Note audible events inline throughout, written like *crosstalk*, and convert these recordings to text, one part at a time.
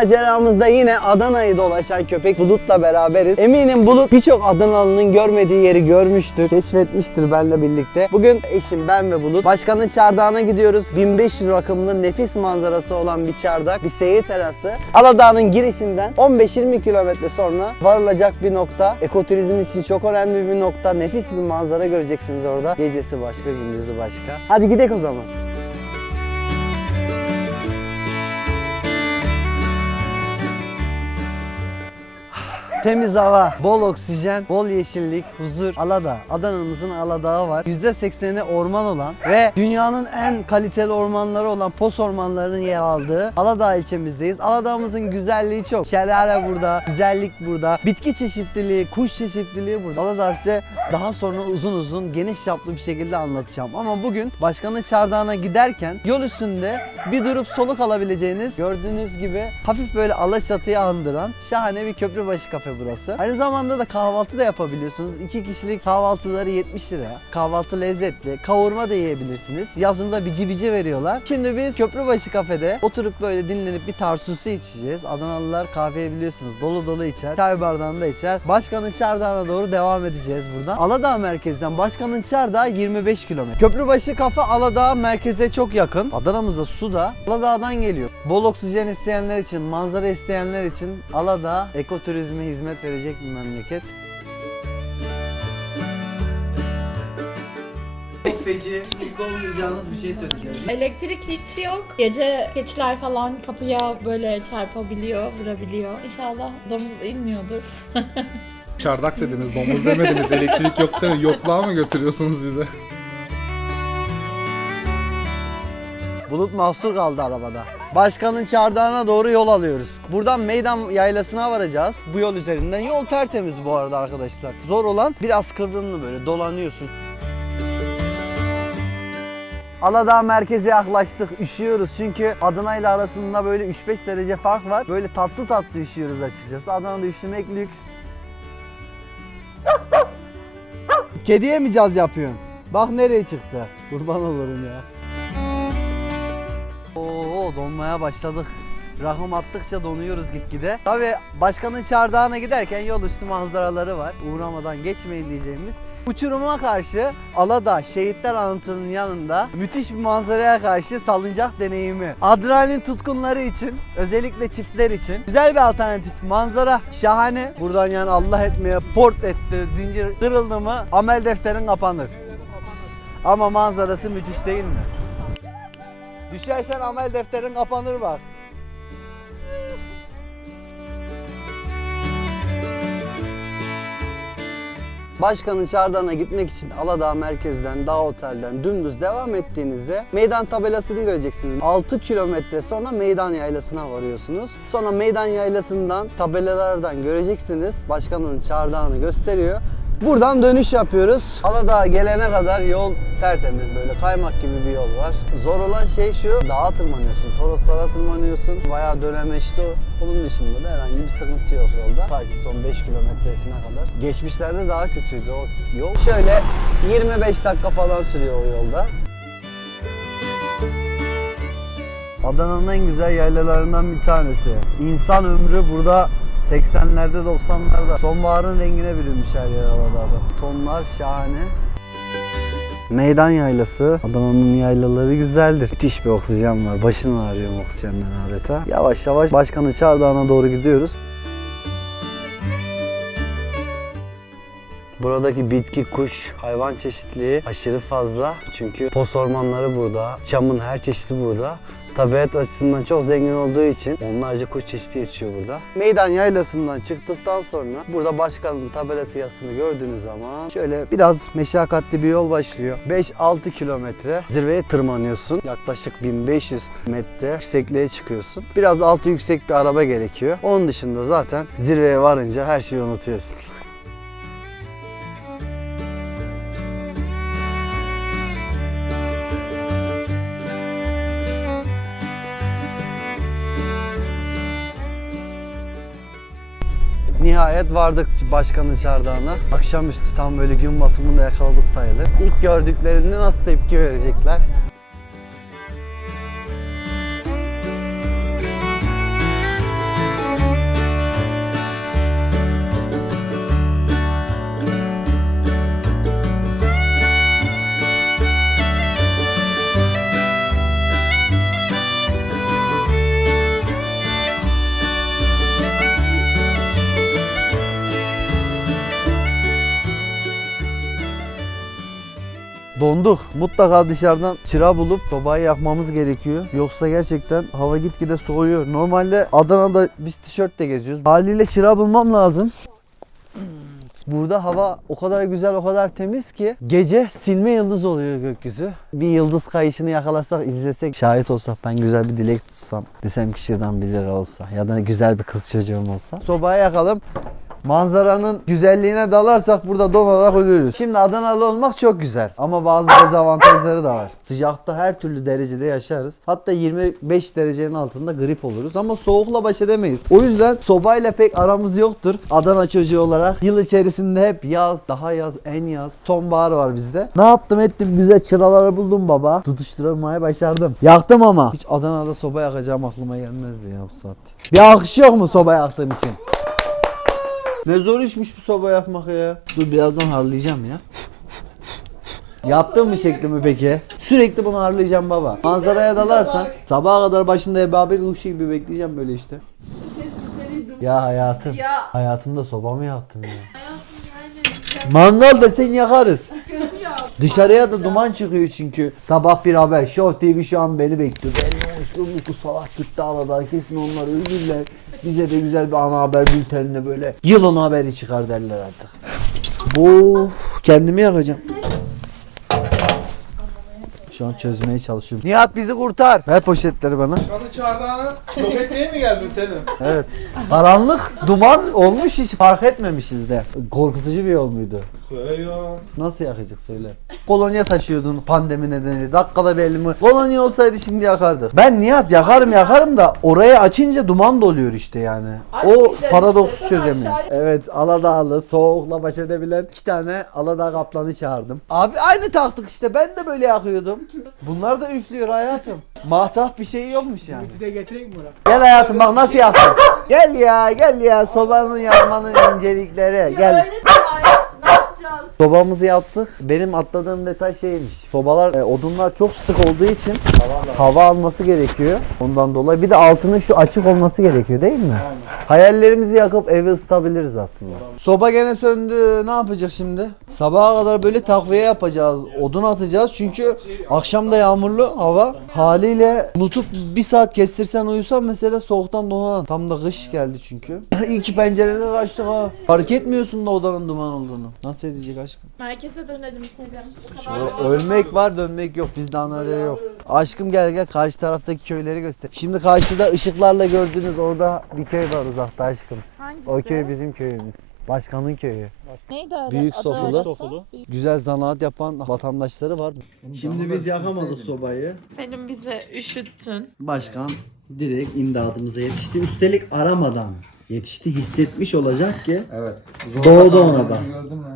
Maceramızda yine Adana'yı dolaşan köpek Bulut'la beraberiz. Eminim Bulut birçok Adanalı'nın görmediği yeri görmüştür, keşfetmiştir benle birlikte. Bugün eşim, ben ve Bulut başkanın çardağına gidiyoruz. 1500 rakımlı nefis manzarası olan bir çardak, bir seyir terası. Aladağ'ın girişinden 15-20 kilometre sonra varılacak bir nokta. Ekoturizm için çok önemli bir nokta. Nefis bir manzara göreceksiniz orada. Gecesi başka, gündüzü başka. Hadi gidelim o zaman. Temiz hava, bol oksijen, bol yeşillik, huzur. Aladağ. Adana'mızın Aladağ'ı var. %80'i orman olan ve dünyanın en kaliteli ormanları olan Pos ormanlarının yer aldığı Aladağ ilçemizdeyiz. Aladağ'ımızın güzelliği çok. Şelale burada, güzellik burada, bitki çeşitliliği, kuş çeşitliliği burada. Aladağ size daha sonra uzun uzun geniş çaplı bir şekilde anlatacağım. Ama bugün başkanın çardağına giderken yol üstünde bir durup soluk alabileceğiniz gördüğünüz gibi hafif böyle Alaçatı'yı andıran şahane bir köprübaşı kafe burası. Aynı zamanda da kahvaltı da yapabiliyorsunuz. İki kişilik kahvaltıları 70 lira. Kahvaltı lezzetli. Kavurma da yiyebilirsiniz. Yazında bici bici veriyorlar. Şimdi biz Köprübaşı kafede oturup böyle dinlenip bir tarsusu içeceğiz. Adanalılar kahveyi biliyorsunuz dolu dolu içer. Çay bardağında içer. Başkanın çardağına doğru devam edeceğiz buradan. Aladağ merkezden Başkanın çardağı 25 kilometre. Köprübaşı kafe Aladağ merkeze çok yakın. Adana'mıza su da Aladağ'dan geliyor. Bol oksijen isteyenler için, manzara isteyenler için Aladağ ekoturizme hizmet verecek bir memleket. Çok feci, mutlu olmayacağınız bir şey söyleyeceğim. Elektrik hiç yok. Gece keçiler falan kapıya böyle çarpabiliyor, vurabiliyor. İnşallah domuz inmiyordur. *laughs* Çardak dediniz, domuz demediniz. Elektrik yok değil mi? Yokluğa mı götürüyorsunuz bize? Bulut mahsur kaldı arabada. Başkanın çardağına doğru yol alıyoruz. Buradan meydan yaylasına varacağız. Bu yol üzerinden. Yol tertemiz bu arada arkadaşlar. Zor olan biraz kıvrımlı böyle dolanıyorsun. Aladağ merkeze yaklaştık. Üşüyoruz çünkü Adana ile arasında böyle 3-5 derece fark var. Böyle tatlı tatlı üşüyoruz açıkçası. Adana'da üşümek lüks. *laughs* Kediye mi caz yapıyorsun? Bak nereye çıktı. Kurban olurum ya. Oo donmaya başladık. Rahım attıkça donuyoruz gitgide. Tabi başkanın çardağına giderken yol üstü manzaraları var. Uğramadan geçmeyin diyeceğimiz. Uçuruma karşı Aladağ Şehitler Anıtı'nın yanında müthiş bir manzaraya karşı salıncak deneyimi. Adrenalin tutkunları için, özellikle çiftler için güzel bir alternatif. Manzara şahane. Buradan yani Allah etmeye port etti, zincir kırıldı mı amel defterin kapanır. Ama manzarası müthiş değil mi? Düşersen amel defterin kapanır bak. Başkanın çardağına gitmek için Aladağ merkezden, Dağ Otel'den dümdüz devam ettiğinizde meydan tabelasını göreceksiniz. 6 kilometre sonra meydan yaylasına varıyorsunuz. Sonra meydan yaylasından tabelalardan göreceksiniz. Başkanın çardağını gösteriyor. Buradan dönüş yapıyoruz. Aladağ'a gelene kadar yol tertemiz böyle kaymak gibi bir yol var. Zor olan şey şu, dağa tırmanıyorsun, Toroslara tırmanıyorsun. Bayağı dönemeçli o. Onun dışında da herhangi bir sıkıntı yok yolda. Ta son 5 kilometresine kadar. Geçmişlerde daha kötüydü o yol. Şöyle 25 dakika falan sürüyor o yolda. Adana'nın en güzel yaylalarından bir tanesi. İnsan ömrü burada 80'lerde 90'larda sonbaharın rengine bürünmüş her yer Aladağ'da. Tonlar şahane. Meydan yaylası. Adana'nın yaylaları güzeldir. Müthiş bir oksijen var. Başın ağrıyor oksijenden adeta. Yavaş yavaş başkanı çardağına doğru gidiyoruz. Buradaki bitki, kuş, hayvan çeşitliliği aşırı fazla. Çünkü pos ormanları burada, çamın her çeşidi burada. Tabiat açısından çok zengin olduğu için onlarca kuş çeşidi yetişiyor burada. Meydan yaylasından çıktıktan sonra burada başkanın tabelası yazısını gördüğünüz zaman şöyle biraz meşakkatli bir yol başlıyor. 5-6 kilometre zirveye tırmanıyorsun. Yaklaşık 1500 metre yüksekliğe çıkıyorsun. Biraz altı yüksek bir araba gerekiyor. Onun dışında zaten zirveye varınca her şeyi unutuyorsun. Nihayet vardık başkanın çardağına. Akşamüstü tam böyle gün batımında yakaladık sayılır. İlk gördüklerinde nasıl tepki verecekler? Donduk. Mutlaka dışarıdan çıra bulup sobayı yakmamız gerekiyor. Yoksa gerçekten hava gitgide soğuyor. Normalde Adana'da biz tişörtle geziyoruz. Haliyle çıra bulmam lazım. Burada hava o kadar güzel, o kadar temiz ki gece silme yıldız oluyor gökyüzü. Bir yıldız kayışını yakalasak, izlesek, şahit olsak, ben güzel bir dilek tutsam, desem ki şuradan bir lira olsa ya da güzel bir kız çocuğum olsa. Sobayı yakalım. Manzaranın güzelliğine dalarsak burada donarak ölürüz. Şimdi Adanalı olmak çok güzel ama bazı dezavantajları da var. Sıcakta her türlü derecede yaşarız. Hatta 25 derecenin altında grip oluruz ama soğukla baş edemeyiz. O yüzden sobayla pek aramız yoktur. Adana çocuğu olarak yıl içerisinde hep yaz, daha yaz, en yaz, sonbahar var bizde. Ne yaptım ettim güzel çıraları buldum baba. Tutuşturmayı başardım. Yaktım ama. Hiç Adana'da soba yakacağım aklıma gelmezdi ya bu saatte. Bir alkış yok mu soba yaktığım için? Ne zor işmiş bu soba yapmak ya. Dur birazdan harlayacağım ya. Yaptın mı şeklimi peki? Sürekli bunu harlayacağım baba. Manzaraya dalarsan sabaha kadar başında ebabil kuşu gibi bekleyeceğim böyle işte. Ya hayatım. Ya. Hayatımda soba mı yaktım ya? Mangal da sen yakarız. Dışarıya da duman çıkıyor çünkü. Sabah bir haber. Show TV şu an beni bekliyor. Ben uçtum uyku salak gitti arada. Kesin onlar ölürler. Bize de güzel bir ana haber bültenine böyle yılın haberi çıkar derler artık. Bu kendimi yakacağım. Şu an çözmeye çalışıyorum. Nihat bizi kurtar. Ver poşetleri bana. Anda çardağına yok etmeye mi geldin Selim? Evet. Karanlık, duman olmuş hiç fark etmemişiz de. Korkutucu bir yol muydu? Nasıl yakacak söyle. Kolonya taşıyordun pandemi nedeniyle. Dakikada bir elimi. Kolonya olsaydı şimdi yakardık. Ben Nihat yakarım yakarım da orayı açınca duman doluyor işte yani. O Açmayacak paradoksu işte, sen çözemiyor. aşağıya- Evet Aladağlı soğukla baş edebilen iki tane Aladağ kaplanı çağırdım. Abi aynı taktık işte ben de böyle yakıyordum. Bunlar da üflüyor hayatım. Mahtap bir şey yokmuş yani. Bir de getireyim mi? Gel hayatım bak nasıl yaktım. Gel ya gel ya sobanın yakmanın incelikleri. Gel. Öyle de var. Ne yapacağız? Sobamızı yaptık. Benim atladığım detay şeymiş. Sobalar, e, odunlar çok sık olduğu için hava alması gerekiyor. Ondan dolayı bir de altının şu açık olması gerekiyor değil mi? Hayallerimizi yakıp evi ısıtabiliriz aslında. Soba gene söndü. Ne yapacak şimdi? Sabaha kadar böyle takviye yapacağız. Odun atacağız çünkü akşam da yağmurlu hava. Haliyle unutup bir saat kestirsen uyusan mesela soğuktan donan. Tam da kış geldi çünkü. *laughs* İyi ki pencereleri açtık ha. Fark etmiyorsun da odanın duman olduğunu. Nasıl edecek aşkım? Merkeze dönelim Selim. Bu kadar Ö- da- Ölmek var dönmek yok. Bizde anarya yok. Aşkım gel gel karşı taraftaki köyleri göster. Şimdi karşıda ışıklarla gördüğünüz orada bir köy var uzakta aşkım. Hangisi? O köy bizim köyümüz. Başkanın köyü. Neydi adı? Büyük Adı sofulu. öyle? Sofulu. Güzel zanaat yapan vatandaşları var. Şimdi biz yakamadık sobayı. Selim bizi üşüttün. Başkan direkt imdadımıza yetişti. Üstelik aramadan yetişti. Hissetmiş olacak ki Evet. Doğdu ona da. Gördün mü?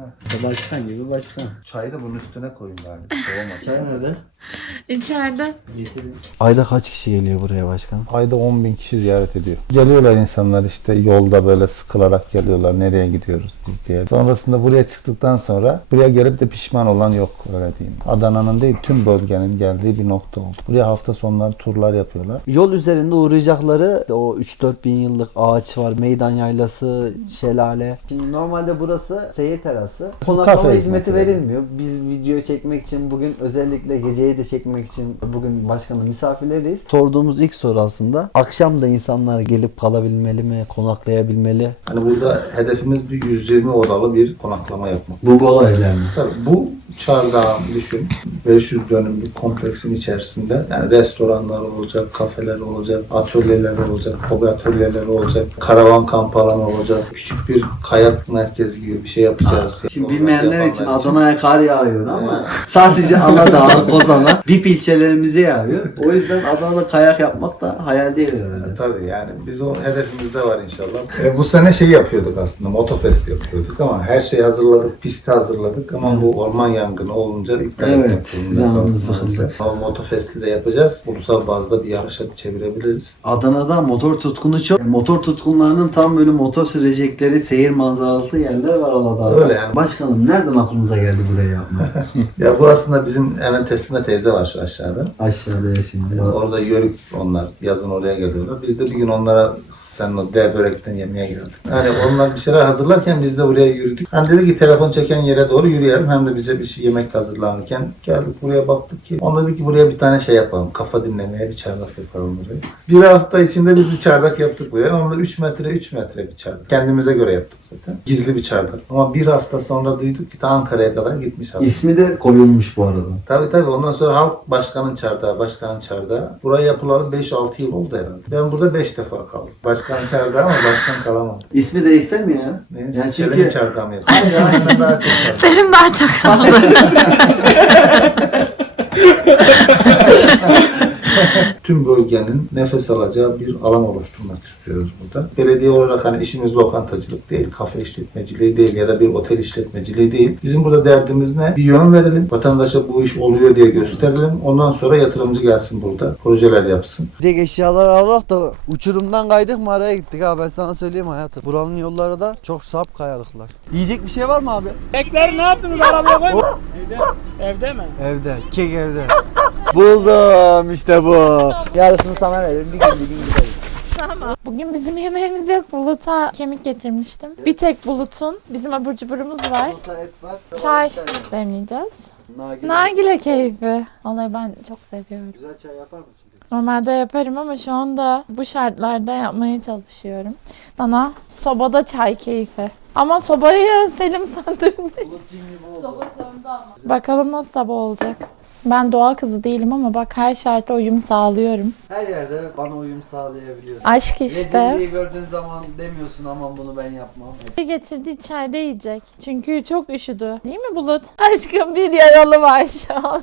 başkan gibi başkan. Çayı da bunun üstüne koyun bari. Soğumasın. Çay nerede? İçeride. Ayda kaç kişi geliyor buraya başkan? Ayda 10 bin kişi ziyaret ediyor. Geliyorlar insanlar işte yolda böyle sıkılarak geliyorlar. Nereye gidiyoruz biz diye. Sonrasında buraya çıktıktan sonra buraya gelip de pişman olan yok öyle diyeyim. Adana'nın değil tüm bölgenin geldiği bir nokta oldu. Buraya hafta sonları turlar yapıyorlar. Yol üzerinde uğrayacakları o 3-4 bin yıllık ağaç var, meydan yaylası, şelale. Şimdi normalde burası seyir terası. Konaklama hizmeti verilmiyor. Biz video çekmek için bugün özellikle geceyi de çekmek için bugün başkanın misafirleriyiz. Sorduğumuz ilk soru aslında akşam da insanlar gelip kalabilmeli mi, konaklayabilmeli? Hani burada hedefimiz bir 120 odalı bir konaklama yapmak. Bu evler mi? Tabii bu çardağın düşün 500 dönümlük kompleksin içerisinde yani restoranlar olacak, kafeler olacak, atölyeler olacak, hobi atölyeleri olacak, karavan kamp alanı olacak, küçük bir kayak merkezi gibi bir şey yapacağız. Şimdi Onlar bilmeyenler için Adana'ya kar yağıyor ama sadece Aladağ, Kozan'a, VIP ilçelerimize yağıyor. O yüzden Adana'da kayak yapmak da hayal değil herhalde. Tabii yani biz o hedefimizde var inşallah. E, bu sene şey yapıyorduk aslında, Motofest yapıyorduk ama her şeyi hazırladık, pisti hazırladık ama bu orman yangını olunca iptal Evet, zorunda canımız sıkıldı. Ama Motofest'i de yapacağız. Ulusal bazda bir yarışa çevirebiliriz. Adana'da motor tutkunu çok. Motor tutkunlarının tam böyle motor sürecekleri seyir manzaralı yerler var Aladağ'da. Öyle yani. Başkanım nereden aklınıza geldi buraya yapmak? *laughs* Ya bu aslında bizim hemen teyze var şu aşağıda. Aşağıda şimdi. Orada yörük onlar. Yazın oraya geliyorlar. Biz de bir gün onlara sen o dev börekten yemeye geldik. Yani onlar bir şeyler hazırlarken biz de buraya yürüdük. Hani dedi ki telefon çeken yere doğru yürüyelim. Hem de bize bir şey yemek hazırlanırken geldik buraya baktık ki. On dedi ki buraya bir tane şey yapalım. Kafa dinlemeye bir çardak yapalım buraya. Bir hafta içinde biz bir çardak yaptık buraya. Onda 3 metre 3 metre bir çardak. Kendimize göre yaptık zaten. Gizli bir çardak. Ama bir hafta sonra duyduk ki ta Ankara'ya kadar gitmiş abi. İsmi de koyulmuş bu arada. Tabii tabii ondan sonra halk başkanın çardağı, başkanın çardağı. Buraya yapılalı 5-6 yıl oldu herhalde. Ben burada 5 defa kaldım. Başkanın çardağı ama başkan kalamadım. İsmi değişse mi ya? Benim Yani Selim çünkü çardağı mı yaptım? Aynen daha çok kaldım. Selim daha çok *laughs* *laughs* *laughs* Tüm bölgenin nefes alacağı bir alan oluşturmak istiyoruz burada. Belediye olarak hani işimiz lokantacılık değil, kafe işletmeciliği değil ya da bir otel işletmeciliği değil. Bizim burada derdimiz ne? Bir yön verelim. Vatandaşa bu iş oluyor diye gösterelim. Ondan sonra yatırımcı gelsin burada. Projeler yapsın. Tek eşyalar alak da uçurumdan kaydık mağaraya gittik ha ben sana söyleyeyim hayatım. Buranın yolları da çok sap kayalıklar. Yiyecek bir şey var mı abi? Bekleri ne yaptınız arabaya koy? Evde. Evde mi? Evde. Kek evde. Buldum işte bu. Yarısını sana veririm bir gün bir gün gideriz. Bugün bizim yemeğimiz yok. Bulut'a kemik getirmiştim. Bir tek Bulut'un. Bizim abur cuburumuz var. Çay demleyeceğiz. Nargile keyfi. Vallahi ben çok seviyorum. Güzel çay yapar mısın? Normalde yaparım ama şu anda bu şartlarda yapmaya çalışıyorum. Bana sobada çay keyfi. Ama sobayı Selim söndürmüş. Bakalım nasıl sabah olacak. Ben doğa kızı değilim ama bak her şarta uyum sağlıyorum. Her yerde bana uyum sağlayabiliyorsun. Aşk işte. Rezilliği gördüğün zaman demiyorsun aman bunu ben yapmam. Getirdi içeride yiyecek. Çünkü çok üşüdü. Değil mi Bulut? *laughs* Aşkım bir yaralı var şu an.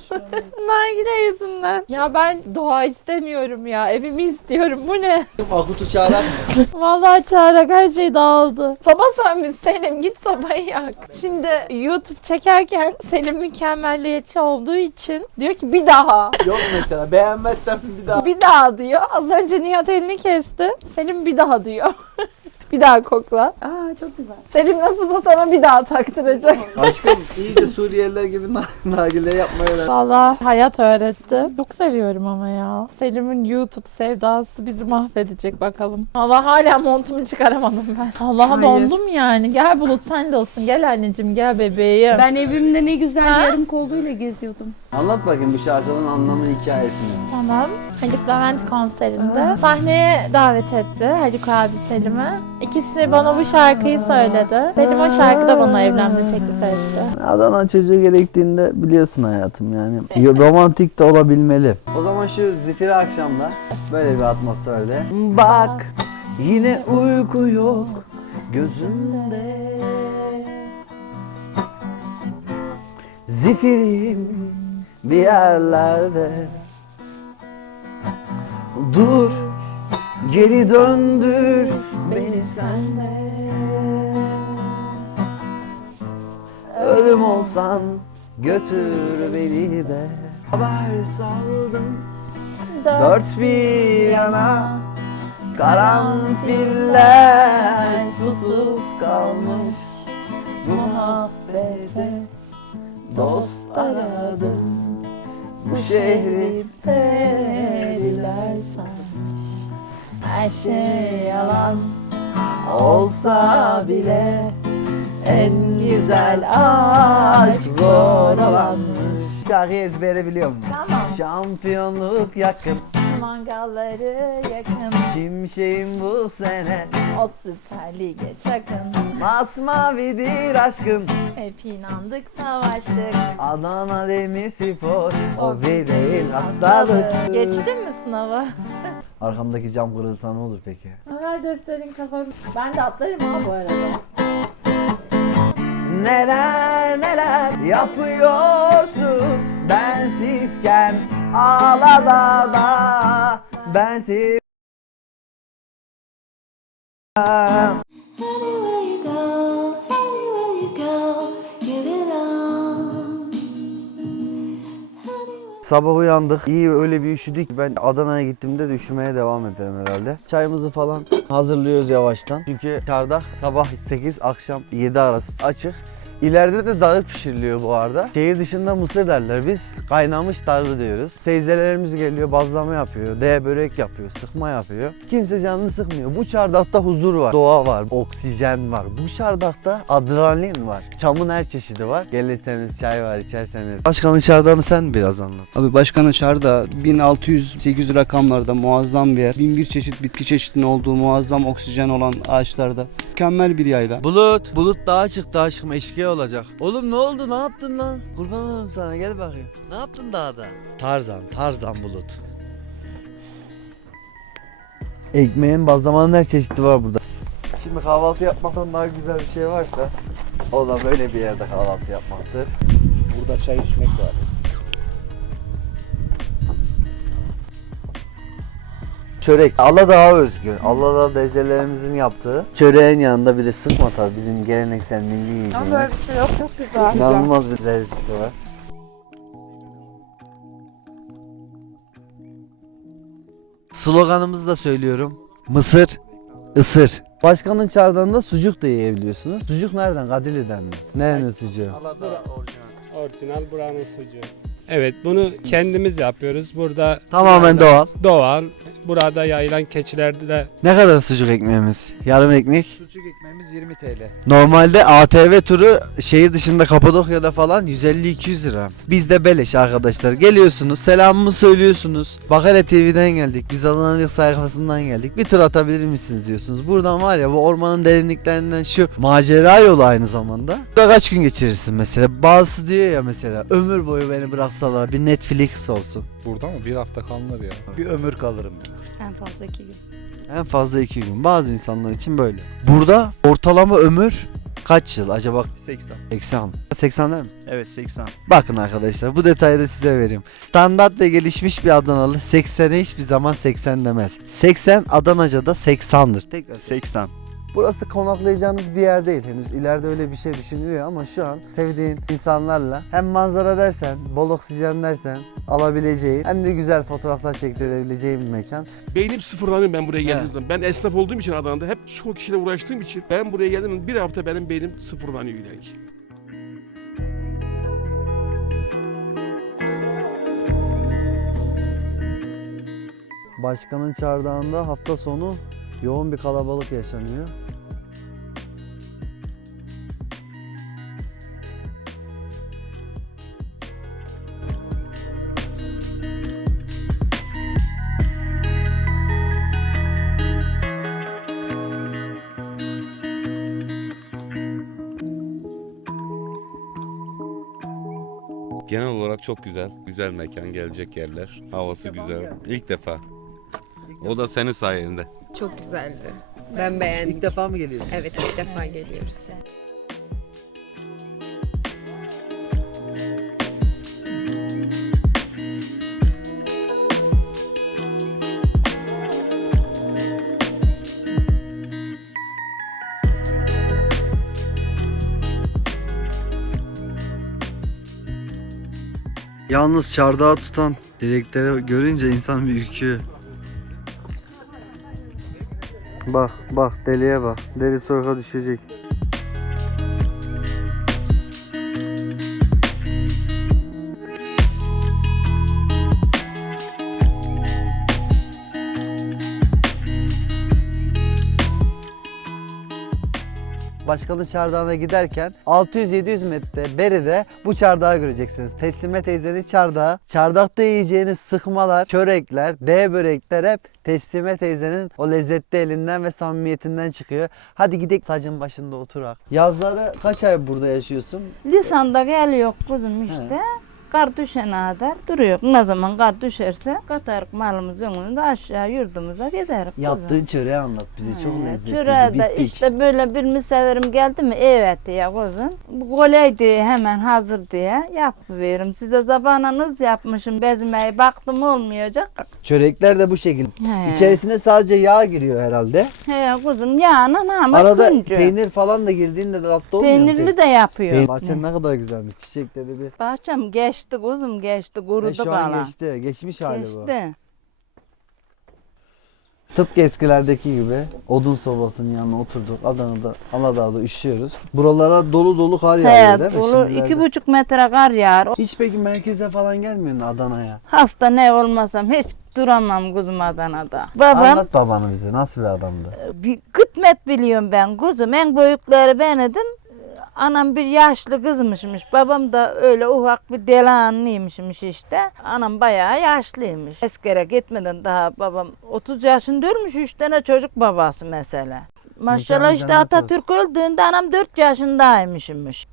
Nargile yüzünden. Ya ben doğa istemiyorum ya. Evimi istiyorum. Bu ne? Akut'u çağırar mısın? *laughs* Vallahi çağırarak her şey dağıldı. Soba sönmüş Selim git sobayı yak. Şimdi YouTube çekerken Selim mükemmelliyetçi olduğu için diyor ki bir daha. Yok mesela beğenmezsen bir daha. Bir daha diyor. Az önce Nihat elini kesti. Selim bir daha diyor. *laughs* bir daha kokla. Aa çok güzel. Selim nasılsa sana bir daha taktıracak. *laughs* Aşkım iyice Suriyeliler gibi nar nargile yapmayı öğren. Valla hayat öğretti. Çok seviyorum ama ya. Selim'in YouTube sevdası bizi mahvedecek bakalım. Allah hala montumu çıkaramadım ben. Allah'a Hayır. dondum yani. Gel Bulut sen de olsun. Gel anneciğim gel bebeğim. Ben evimde ne güzel Ha? yarım koluyla geziyordum. Anlat bakayım bu şarkının anlamı hikayesini. Tamam. Haluk Levent konserinde sahneye davet etti Haluk abi Selim'i. İkisi bana bu şarkıyı söyledi. Selim o şarkıda bana evlenme teklif etti. Adana çocuğu gerektiğinde biliyorsun hayatım yani. Romantik de olabilmeli. O zaman şu zifiri akşamda böyle bir atmosferde. Bak yine uyku yok gözümde. Zifirim bir yerlerde. Dur geri döndür beni sende. Ölüm olsan götür beni de. Haber saldım. Dört bir yana Karanfiller susuz kalmış. Muhabbete dost aradım. Bu şehri periler sarmış Her şey yalan olsa bile en güzel aşk zor olanmış. Şarkıyı ezbere biliyor musun? Tamam. Şampiyonluk yakın, Mangalları yakın. şimşeğim bu sene. O Süper Lig'e çakın. Masmavidir aşkın, Hep inandık savaştık. Adana Demirspor, o bir değil hastalık. Geçtin mi sınavı? Arkamdaki cam kırılsa ne olur peki? Her defterin kafam. Ben de atlarım ha bu arada. Neler neler yapıyorsun bensizken ağla da bensiz Sabah uyandık. İyi öyle bir üşüdük. Ben Adana'ya gittiğimde de üşümeye devam ederim herhalde. Çayımızı falan hazırlıyoruz yavaştan. Çünkü çardak sabah 8 akşam 7 arası açık. İleride de dağık pişiriliyor bu arada. Şehir dışında mısır derler. Biz kaynamış dağlı diyoruz. Teyzelerimiz geliyor bazlama yapıyor. D börek yapıyor. Sıkma yapıyor. Kimse canını sıkmıyor. Bu çardakta huzur var. Doğa var. Oksijen var. Bu çardakta adrenalin var. Çamın her çeşidi var. Gelirseniz çay var içerseniz. Başkanın çardağını sen biraz anlat. Abi Başkanın Çarda 1600-800 rakamlarda muazzam bir yer. 1001 çeşit bitki çeşidinin olduğu muazzam oksijen olan ağaçlarda. Mükemmel bir yayla. Bulut. Bulut dağa çıktı aşkım eşkıya olacak. Oğlum ne oldu ne yaptın lan? Kurban olurum sana gel bakayım. Ne yaptın dağda? Tarzan, Tarzan Bulut. Ekmeğin bazlamanın her çeşidi var burada. Şimdi kahvaltı yapmaktan daha güzel bir şey varsa o da böyle bir yerde kahvaltı yapmaktır. Burada çay içmek var. Çörek. Aladağ'a özgü. Aladağ teyzelerimizin yaptığı. Çöreğin yanında bir de sıkma tabii bizim geleneksel milli yiyeceğimiz. bir şey yok. Çok güzel. İnanılmaz bir lezzeti var. Sloganımızı da söylüyorum. Mısır, ısır. Başkanın çardağında sucuk da yiyebiliyorsunuz. Sucuk nereden? Kadirli'den mi? Nerenin sucuğu? Orijinal buranın sucuğu. Evet bunu kendimiz yapıyoruz. Burada Tamamen burada doğal. Doğal. Burada yayılan keçilerde de Ne kadar sucuk ekmeğimiz? Yarım ekmek. Sucuk ekmeğimiz 20 TL. Normalde ATV turu şehir dışında Kapadokya'da falan 150-200 lira. Bizde beleş arkadaşlar. Geliyorsunuz, selamımı söylüyorsunuz. Bakale TV'den geldik, biz Adana'lık sayfasından geldik. Bir tur atabilir misiniz diyorsunuz. Buradan var ya bu ormanın derinliklerinden şu macera yolu aynı zamanda. Burada kaç gün geçirirsin mesela? Bazısı diyor ya mesela ömür boyu beni bıraksalar bir Netflix olsun. Burada mı? Bir hafta kalınır ya. Bir ömür kalırım. En fazla iki gün. En fazla iki gün. Bazı insanlar için böyle. Burada ortalama ömür kaç yıl acaba? 80. 80. 80 der misin? Evet 80. Bakın arkadaşlar bu detayı da size vereyim. Standart ve gelişmiş bir Adanalı 80'e hiçbir zaman 80 demez. 80 Adanaca'da 80'dır. Tekrar 80. Burası konaklayacağınız bir yer değil henüz. İleride öyle bir şey düşünülüyor ama şu an sevdiğin insanlarla hem manzara dersen, bol oksijen dersen alabileceğin hem de güzel fotoğraflar çektirebileceğin bir mekan. Beynim sıfırlanıyor ben buraya geldiğim Evet. zaman. Ben esnaf olduğum için Adana'da hep çok kişiyle uğraştığım için ben buraya geldim bir hafta benim beynim sıfırlanıyor ileriki. Başkanın çardağında hafta sonu yoğun bir kalabalık yaşanıyor. Genel olarak çok güzel. Güzel mekan, gelecek yerler. Havası güzel. İlk defa. O da senin sayende. Çok güzeldi. Ben beğendim. İlk defa mı geliyorsun? Evet ilk defa geliyoruz. Yalnız çardağı tutan direkleri görünce insan bir ürküyor. Bak bak deliye bak. Deli soyka düşecek. Başkanın çardağına giderken 600-700 metre beride bu çardağı göreceksiniz. Teslime teyzenin çardağı. Çardakta yiyeceğiniz sıkmalar, çörekler, D börekler hep Teslime teyzenin o lezzetli elinden ve samimiyetinden çıkıyor. Hadi gidelim tacın başında oturak. Yazları kaç ay burada yaşıyorsun? Lisanda geliyor kuzum işte. Kar düşene kadar duruyor. Ne zaman kar düşerse katarık malımızın önünde aşağı yurdumuza gideriz. kuzum. Yaptığın çöreği anlat bize. Çok He, lezzetli. Çöreğe de işte böyle bir misafirim geldi mi evet diye kuzum. Bu Kolaydı hemen hazır diye yapıveririm. Size zabanınız yapmışım bezmeyi baktım olmayacak. Çörekler de bu şekilde. He. İçerisine sadece yağ giriyor herhalde. He kuzum yağına ama Arada kuncu. peynir falan da girdiğinde de tatlı olmuyor mu? Peynirli de yapıyor. Peynir. Bahçen ne kadar güzelmiş. Çiçekleri bir. Bahçem geçti kuzum geçti E, kurudu şu an kalan. geçti. Geçmiş hali bu. Geçti. Tıpkı eskilerdeki gibi odun sobasının yanına oturduk. Adana'da, Aladağ'da üşüyoruz. Buralara dolu dolu kar yağıyor değil Evet, mi? olur. Şimdilerde? iki buçuk metre kar yağar. Hiç peki merkeze falan gelmiyor mu Adana'ya? Hasta ne olmasam hiç duramam kuzum Adana'da. Babam Anlat babanı bize. Nasıl bir adamdı? bir kıtmet biliyorum ben kuzum. En büyükleri ben idim. Anam bir yaşlı kızmışmış. Babam da öyle ufak bir delanlıymışmış işte. Anam bayağı yaşlıymış. Eskere gitmeden daha babam 30 yaşında ölmüş. Üç tane çocuk babası mesela. Maşallah işte Atatürk öldüğünde anam 4 yaşındaymışmış.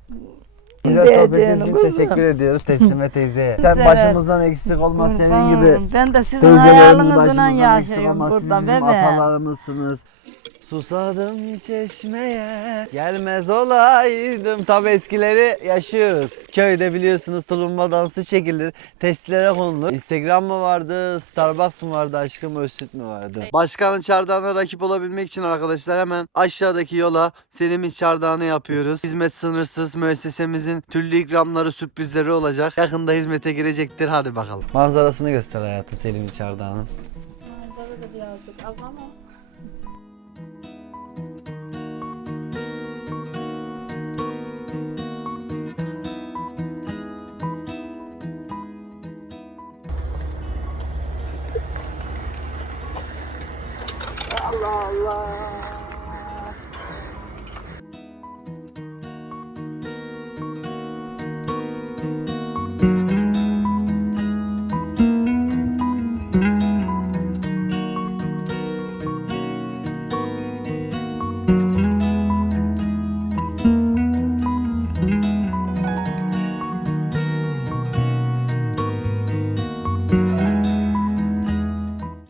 Güzel Diyeceğini için teşekkür ediyoruz Teslime teyzeye. Sen Evet. başımızdan eksik olmaz senin gibi. Ben de sizin eksik yaşıyorum burada bizim bebeğim. atalarımızsınız. Susadım çeşmeye gelmez olaydım. Tabi eskileri yaşıyoruz. Köyde biliyorsunuz tulumbadan su çekilir. Testlere konulur. Instagram mı vardı, Starbucks mı vardı, aşkım Özsüt mü vardı? Başkanın çardağına rakip olabilmek için arkadaşlar hemen aşağıdaki yola Selim'in çardağını yapıyoruz. Hizmet sınırsız müessesemizin türlü ikramları, sürprizleri olacak. Yakında hizmete girecektir. Hadi bakalım. Manzarasını göster hayatım Selim'in çardağının. Allah Allah.